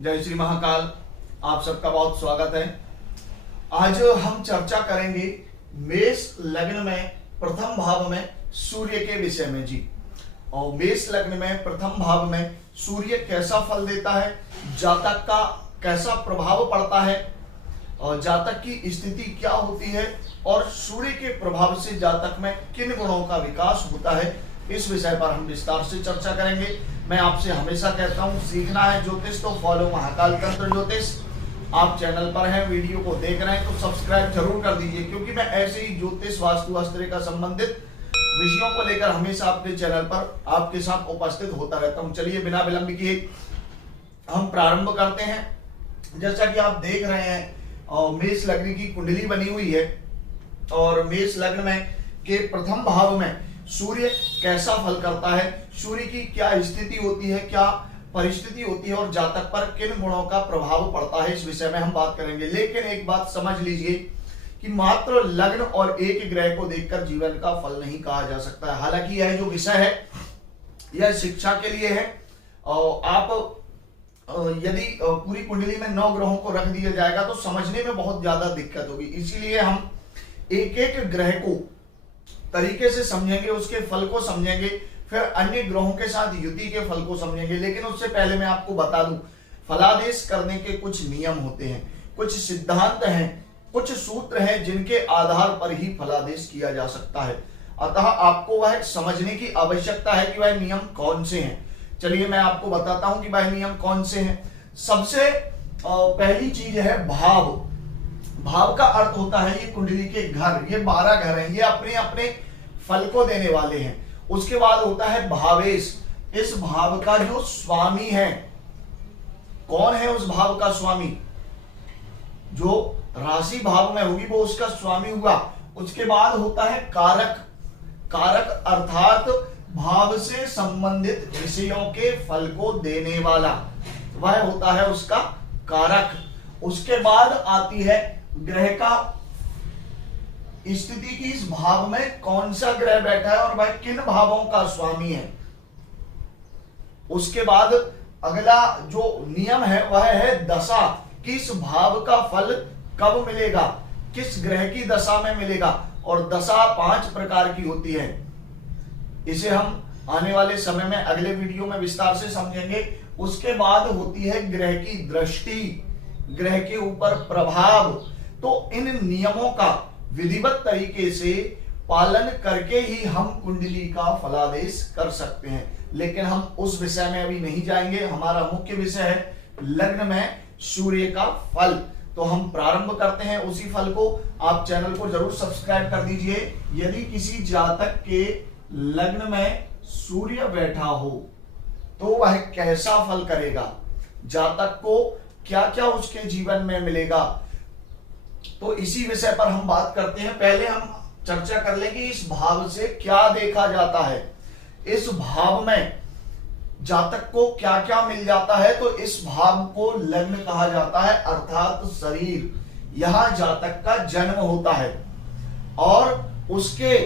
जय श्री महाकाल। आप सबका बहुत स्वागत है। आज हम चर्चा करेंगे मेष लग्न में प्रथम भाव में सूर्य के विषय में जी। और मेष लग्न में प्रथम भाव में सूर्य कैसा फल देता है, जातक का कैसा प्रभाव पड़ता है और जातक की स्थिति क्या होती है और सूर्य के प्रभाव से जातक में किन गुणों का विकास होता है, इस विषय पर हम विस्तार से चर्चा करेंगे। मैं आपसे हमेशा कहता हूं, सीखना है ज्योतिष तो फॉलो महाकाल तंत्र ज्योतिष। आप चैनल पर हैं, वीडियो को देख रहे हैं तो सब्सक्राइब जरूर कर दीजिए, क्योंकि मैं ऐसे ही ज्योतिष वास्तु अस्त्र का संबंधित विषयों को लेकर हमेशा अपने चैनल पर आपके साथ उपस्थित होता रहता हूं। चलिए बिना विलंब किए हम प्रारंभ करते हैं। जैसा कि आप देख रहे हैं मेष लग्न की कुंडली बनी हुई है और मेष लग्न में के प्रथम भाव में सूर्य कैसा फल करता है, सूर्य की क्या स्थिति होती है, क्या परिस्थिति होती है और जातक पर किन गुणों का प्रभाव पड़ता है, इस विषय में हम बात करेंगे। लेकिन एक बात समझ लीजिए कि मात्र लग्न और एक ग्रह को देखकर जीवन का फल नहीं कहा जा सकता है। हालांकि यह जो विषय है यह शिक्षा के लिए है और आप यदि पूरी कुंडली में 9 ग्रहों को रख दिया जाएगा तो समझने में बहुत ज्यादा दिक्कत होगी। इसीलिए हम एक एक ग्रह को तरीके से समझेंगे, उसके फल को समझेंगे, फिर अन्य ग्रहों के साथ युति के फल को समझेंगे। लेकिन उससे पहले मैं आपको बता दूं, फलादेश करने के कुछ नियम होते हैं, कुछ सिद्धांत हैं, कुछ सूत्र हैं जिनके आधार पर ही फलादेश किया जा सकता है। अतः आपको वह समझने की आवश्यकता है कि वह नियम कौन से हैं। चलिए मैं आपको बताता हूं कि वह नियम कौन से हैं। सबसे पहली चीज है भाव। भाव का अर्थ होता है ये कुंडली के घर, ये 12 घर हैं, ये अपने अपने फल को देने वाले हैं। उसके बाद होता है भावेश। इस भाव का जो स्वामी है, कौन है उस भाव का स्वामी? जो राशि भाव में होगी वो उसका स्वामी हुआ। उसके बाद होता है कारक। कारक अर्थात भाव से संबंधित विषयों के फल को देने वाला, वह होता है उसका कारक। उसके बाद आती है ग्रह का स्थिति की इस भाव में कौन सा ग्रह बैठा है और वह किन भावों का स्वामी है। उसके बाद अगला जो नियम है वह है दशा। किस भाव का फल कब मिलेगा, किस ग्रह की दशा में मिलेगा। और दशा 5 प्रकार की होती है। इसे हम आने वाले समय में अगले वीडियो में विस्तार से समझेंगे। उसके बाद होती है ग्रह की दृष्टि, ग्रह के ऊपर प्रभाव। तो इन नियमों का विधिवत तरीके से पालन करके ही हम कुंडली का फलादेश कर सकते हैं। लेकिन हम उस विषय में अभी नहीं जाएंगे। हमारा मुख्य विषय है लग्न में सूर्य का फल। तो हम प्रारंभ करते हैं उसी फल को। आप चैनल को जरूर सब्सक्राइब कर दीजिए। यदि किसी जातक के लग्न में सूर्य बैठा हो तो वह कैसा फल करेगा, जातक को क्या क्या उसके जीवन में मिलेगा, तो इसी विषय पर हम बात करते हैं। पहले हम चर्चा कर लेंगे इस भाव से क्या देखा जाता है, इस भाव में जातक को क्या क्या मिल जाता है। तो इस भाव को लग्न कहा जाता है, अर्थात शरीर। यहां जातक का जन्म होता है और उसके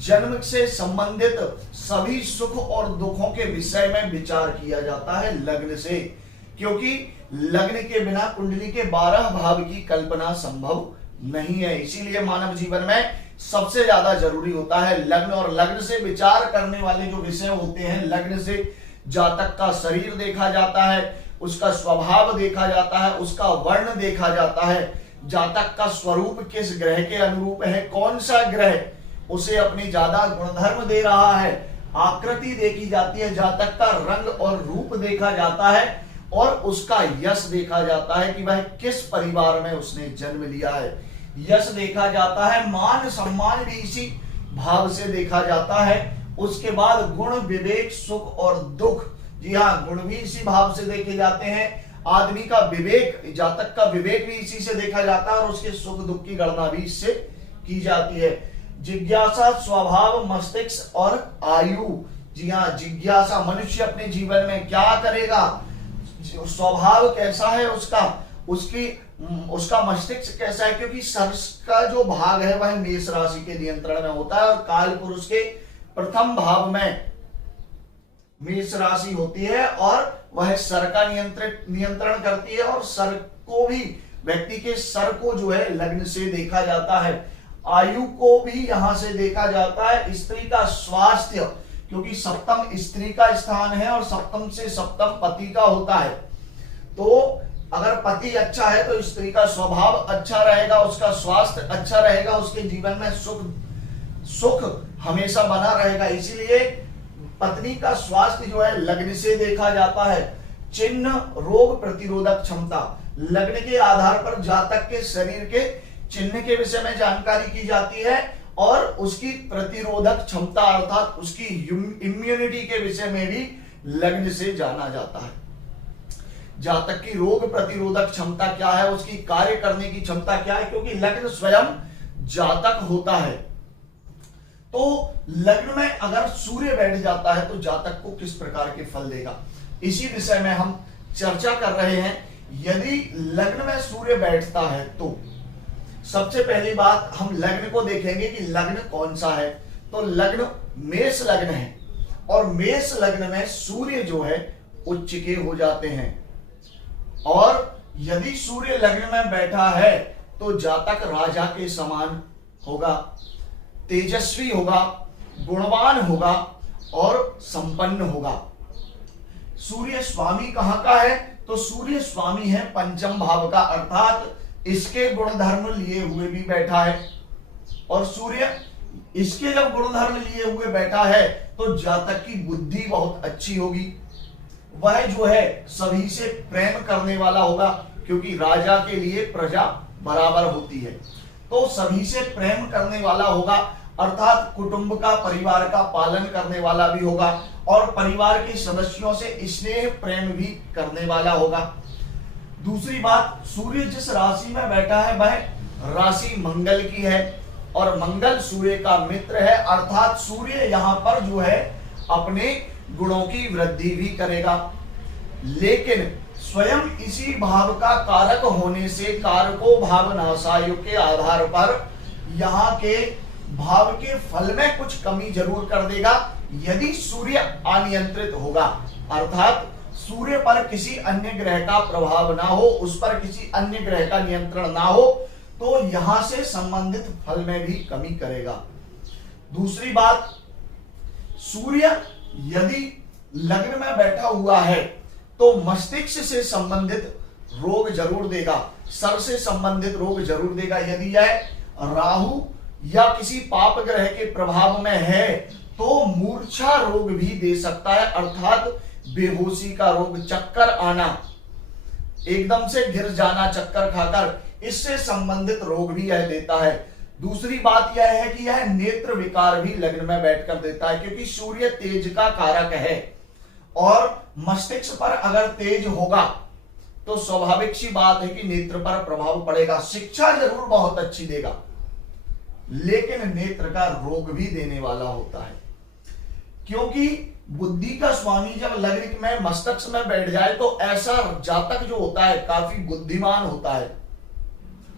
जन्म से संबंधित सभी सुख और दुखों के विषय में विचार किया जाता है लग्न से। क्योंकि लग्न के बिना कुंडली के 12 भाव की कल्पना संभव नहीं है। इसीलिए मानव जीवन में सबसे ज्यादा जरूरी होता है लग्न। और लग्न से विचार करने वाले जो विषय होते हैं, लग्न से जातक का शरीर देखा जाता है, उसका स्वभाव देखा जाता है, उसका वर्ण देखा जाता है, जातक का स्वरूप किस ग्रह के अनुरूप है, कौन सा ग्रह उसे अपनी ज्यादा गुणधर्म दे रहा है, आकृति देखी जाती है, जातक का रंग और रूप देखा जाता है और उसका यश देखा जाता है कि वह किस परिवार में उसने जन्म लिया है। यश देखा जाता है, मान सम्मान भी इसी भाव से देखा जाता है। उसके बाद गुण, विवेक, सुख और दुख, जी हाँ, गुण भी इसी भाव से देखे जाते हैं। आदमी का विवेक, जातक का विवेक भी इसी से देखा जाता है और उसके सुख दुख की गणना भी इससे की जाती है। जिज्ञासा, स्वभाव, मस्तिष्क और आयु, जी हाँ, जिज्ञासा, मनुष्य अपने जीवन में क्या करेगा, स्वभाव कैसा है उसका मस्तिष्क कैसा है। क्योंकि सर्स का जो भाग है वह मेष राशि के नियंत्रण में होता है और काल पुरुष के प्रथम भाव में मेष राशि होती है और वह सर का नियंत्रण करती है, और सर को भी, व्यक्ति के सर को जो है लग्न से देखा जाता है। आयु को भी यहां से देखा जाता है। स्त्री का स्वास्थ्य, क्योंकि सप्तम स्त्री का स्थान है और सप्तम से सप्तम पति का होता है, तो अगर पति अच्छा है तो स्त्री का स्वभाव अच्छा रहेगा, उसका स्वास्थ्य अच्छा रहेगा, उसके जीवन में सुख हमेशा बना रहेगा। इसीलिए पत्नी का स्वास्थ्य जो है लग्न से देखा जाता है। चिन्ह, रोग प्रतिरोधक क्षमता, लग्न के आधार पर जातक के शरीर के चिन्ह के विषय में जानकारी की जाती है और उसकी प्रतिरोधक क्षमता अर्थात उसकी इम्यूनिटी के विषय में भी लग्न से जाना जाता है। जातक की रोग प्रतिरोधक क्षमता क्या है, उसकी कार्य करने की क्षमता क्या है, क्योंकि लग्न स्वयं जातक होता है। तो लग्न में अगर सूर्य बैठ जाता है तो जातक को किस प्रकार के फल देगा, इसी विषय में हम चर्चा कर रहे हैं। यदि लग्न में सूर्य बैठता है तो सबसे पहली बात हम लग्न को देखेंगे कि लग्न कौन सा है। तो लग्न मेष लग्न है, और मेष लग्न में सूर्य जो है उच्च के हो जाते हैं। और यदि सूर्य लग्न में बैठा है तो जातक राजा के समान होगा, तेजस्वी होगा, गुणवान होगा और संपन्न होगा। सूर्य स्वामी कहां का है, तो सूर्य स्वामी है पंचम भाव का, अर्थात इसके गुणधर्म लिए हुए भी बैठा है। और सूर्य इसके जब गुणधर्म लिए हुए बैठा है तो जातक की बुद्धि बहुत अच्छी होगी, वह जो है सभी से प्रेम करने वाला होगा, क्योंकि राजा के लिए प्रजा बराबर होती है, तो सभी से प्रेम करने वाला होगा, अर्थात कुटुंब का, परिवार का पालन करने वाला भी होगा और परिवार के सदस्यों से स्नेह प्रेम भी करने वाला होगा। दूसरी बात, सूर्य जिस राशि में बैठा है वह राशि मंगल की है और मंगल सूर्य का मित्र है, अर्थात सूर्य यहाँ पर जो है अपने गुणों की वृद्धि भी करेगा, लेकिन स्वयं इसी भाव का कारक होने से कारको भाव नाशायु के आधार पर यहाँ के भाव के फल में कुछ कमी जरूर कर देगा यदि सूर्य अनियंत्रित होगा, अर्थात सूर्य पर किसी अन्य ग्रह का प्रभाव ना हो, उस पर किसी अन्य ग्रह का नियंत्रण ना हो, तो यहां से संबंधित फल में भी कमी करेगा। दूसरी बात, सूर्य यदि लग्न में बैठा हुआ है तो मस्तिष्क से संबंधित रोग जरूर देगा, सर से संबंधित रोग जरूर देगा। यदि यह राहु या किसी पाप ग्रह के प्रभाव में है तो मूर्छा रोग भी दे सकता है, अर्थात बेहोशी का रोग, चक्कर आना, एकदम से गिर जाना चक्कर खाकर, इससे संबंधित रोग भी यह देता है। दूसरी बात यह है कि यह नेत्र विकार भी लग्न में बैठकर देता है, क्योंकि सूर्य तेज का कारक है और मस्तिष्क पर अगर तेज होगा तो स्वाभाविक सी बात है कि नेत्र पर प्रभाव पड़ेगा। शिक्षा जरूर बहुत अच्छी देगा, लेकिन नेत्र का रोग भी देने वाला होता है, क्योंकि बुद्धि का स्वामी जब लग्न में मस्तिष्क में बैठ जाए तो ऐसा जातक जो होता है काफी बुद्धिमान होता है,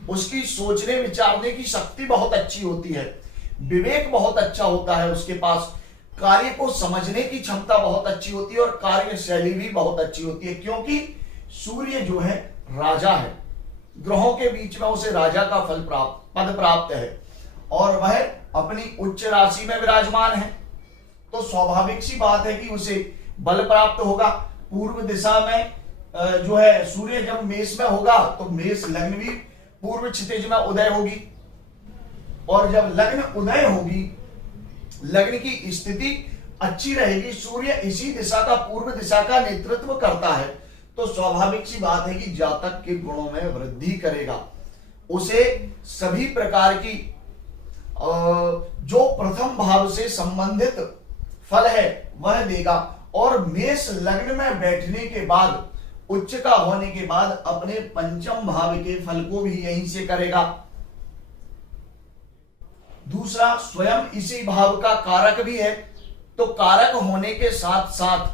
उसकी सोचने विचारने की शक्ति बहुत अच्छी होती है, विवेक बहुत अच्छा होता है उसके पास, कार्य को समझने की क्षमता बहुत अच्छी होती है और कार्य शैली भी बहुत अच्छी होती है, क्योंकि सूर्य जो है राजा है, ग्रहों के बीच में उसे राजा का पद प्राप्त है और वह अपनी उच्च राशि में विराजमान है, तो स्वाभाविक सी बात है कि उसे बल प्राप्त होगा। पूर्व दिशा में जो है सूर्य जब मेष में होगा तो मेष लग्न भी पूर्व क्षितिज में उदय होगी, और जब लग्न उदय होगी, लग्न की स्थिति अच्छी रहेगी, सूर्य इसी दिशा का, पूर्व दिशा का नेतृत्व करता है, तो स्वाभाविक सी बात है कि जातक के गुणों में वृद्धि करेगा, उसे सभी प्रकार की जो प्रथम भाव से संबंधित फल है वह देगा। और मेष लग्न में बैठने के बाद, उच्च का होने के बाद अपने पंचम भाव के फल को भी यहीं से करेगा। दूसरा, स्वयं इसी भाव का कारक भी है, तो कारक होने के साथ साथ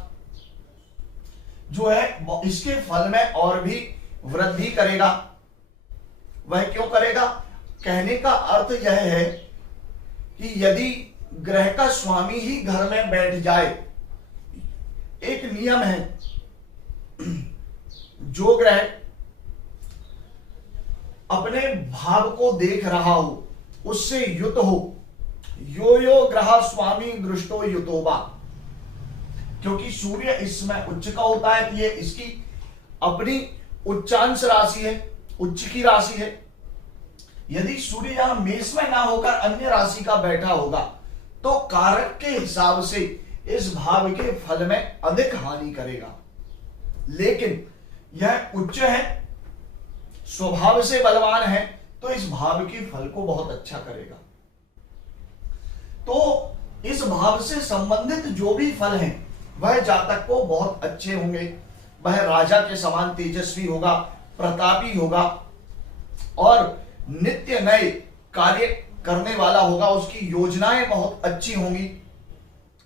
जो है इसके फल में और भी वृद्धि करेगा। वह क्यों करेगा? कहने का अर्थ यह है कि यदि ग्रह का स्वामी ही घर में बैठ जाए, एक नियम है जो ग्रह अपने भाव को देख रहा हो उससे युत हो, यो यो ग्रह स्वामी दृष्टो युतोबा, क्योंकि सूर्य इसमें उच्च का होता है, ये इसकी अपनी उच्चांश राशि है, उच्च की राशि है। यदि सूर्य यहां मेष में ना होकर अन्य राशि का बैठा होगा तो कारक के हिसाब से इस भाव के फल में अधिक हानि करेगा, लेकिन यह उच्च है, स्वभाव से बलवान है, तो इस भाव के फल को बहुत अच्छा करेगा। तो इस भाव से संबंधित जो भी फल हैं वह जातक को बहुत अच्छे होंगे। वह राजा के समान तेजस्वी होगा, प्रतापी होगा और नित्य नए कार्य करने वाला होगा। उसकी योजनाएं बहुत अच्छी होंगी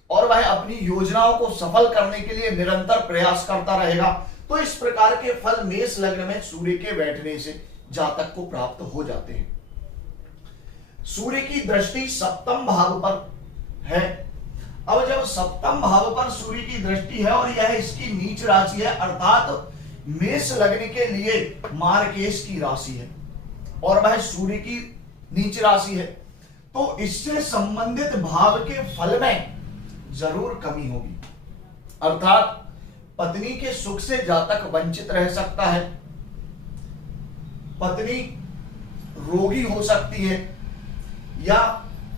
और वह अपनी योजनाओं को सफल करने के लिए निरंतर प्रयास करता रहेगा। तो इस प्रकार के फल मेष लग्न में सूर्य के बैठने से जातक को प्राप्त हो जाते हैं। सूर्य की दृष्टि सप्तम भाव पर है। अब जब सप्तम भाव पर सूर्य की दृष्टि है और यह इसकी नीच राशि है, अर्थात मेष लग्न के लिए मार्केश की राशि है और वह सूर्य की नीच राशि है, तो इससे संबंधित भाव के फल में जरूर कमी होगी, अर्थात पत्नी के सुख से जातक वंचित रह सकता है, पत्नी रोगी हो सकती है, या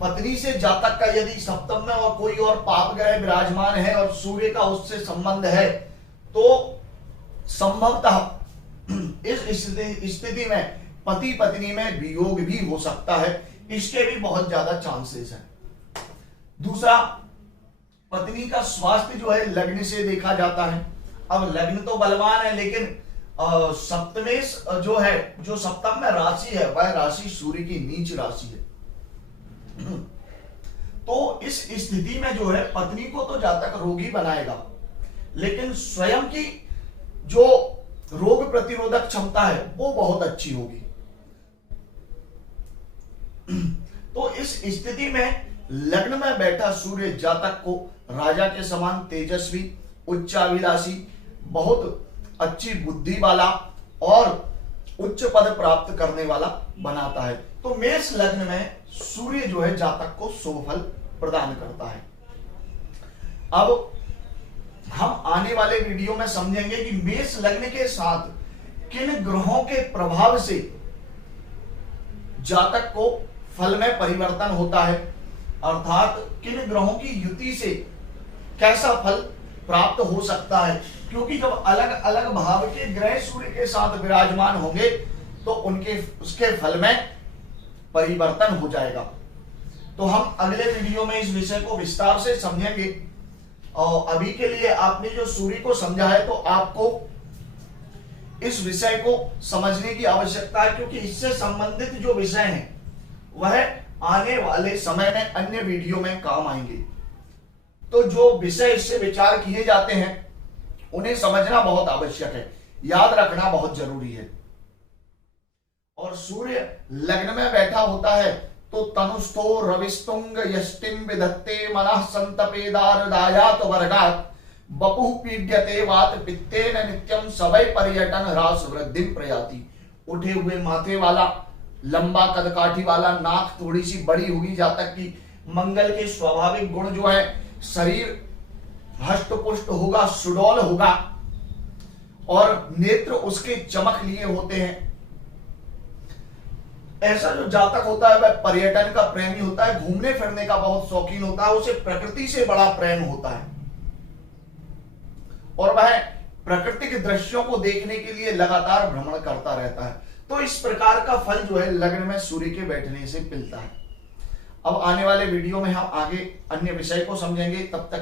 पत्नी से जातक का यदि सप्तम में और कोई और पाप ग्रह विराजमान है और सूर्य का उससे संबंध है तो संभवतः इस स्थिति में पति पत्नी में वियोग भी हो सकता है। इसके भी बहुत ज्यादा चांसेस हैं। दूसरा, पत्नी का स्वास्थ्य जो है लग्न से देखा जाता है। अब लग्न तो बलवान है, लेकिन सप्तमेश जो है, जो सप्तम में राशि है, वह राशि सूर्य की नीच राशि है। तो इस स्थिति में जो है पत्नी को तो जातक रोगी बनाएगा, लेकिन स्वयं की जो रोग प्रतिरोधक क्षमता है वो बहुत अच्छी होगी। तो इस स्थिति में लग्न में बैठा सूर्य जातक को राजा के समान तेजस्वी, उच्चाभिलाषी, बहुत अच्छी बुद्धि वाला और उच्च पद प्राप्त करने वाला बनाता है। तो मेष लग्न में सूर्य जो है जातक को शुभ फल प्रदान करता है। अब हम आने वाले वीडियो में समझेंगे कि मेष लग्न के साथ किन ग्रहों के प्रभाव से जातक को फल में परिवर्तन होता है, अर्थात किन ग्रहों की युति से कैसा फल प्राप्त हो सकता है। क्योंकि जब अलग अलग भाव के ग्रह सूर्य के साथ विराजमान होंगे तो उसके फल में परिवर्तन हो जाएगा। तो हम अगले वीडियो में इस विषय को विस्तार से समझेंगे। और अभी के लिए आपने जो सूर्य को समझा है तो आपको इस विषय को समझने की आवश्यकता है, क्योंकि इससे संबंधित जो विषय हैं वह आने वाले समय में अन्य वीडियो में काम आएंगे। तो जो विषय इससे विचार किए जाते हैं उन्हें समझना बहुत आवश्यक है, याद रखना बहुत जरूरी है। और सूर्य लग्न में बैठा होता है तो तनुस्थो रविस्तुंग यष्टिम विधत्ते मनः संतपेदारदायात वर्गात बपुः पीड्यते वात पित्तेन नित्यम सवै पर्यटन ह्रास वृद्धि प्रयाति। उठे हुए माथे वाला, लंबा कदकाठी वाला, नाक थोड़ी सी बड़ी होगी जातक की, मंगल के स्वाभाविक गुण जो है, शरीर हष्ट पुष्ट होगा, सुडौल होगा और नेत्र उसके चमक लिए होते हैं। ऐसा जो जातक होता है वह पर्यटन का प्रेमी होता है, घूमने फिरने का बहुत शौकीन होता है, उसे प्रकृति से बड़ा प्रेम होता है और वह प्राकृतिक दृश्यों को देखने के लिए लगातार भ्रमण करता रहता है। तो इस प्रकार का फल जो है लग्न में सूर्य के बैठने से मिलता है। अब आने वाले वीडियो में हम आगे अन्य विषय को समझेंगे। तब तक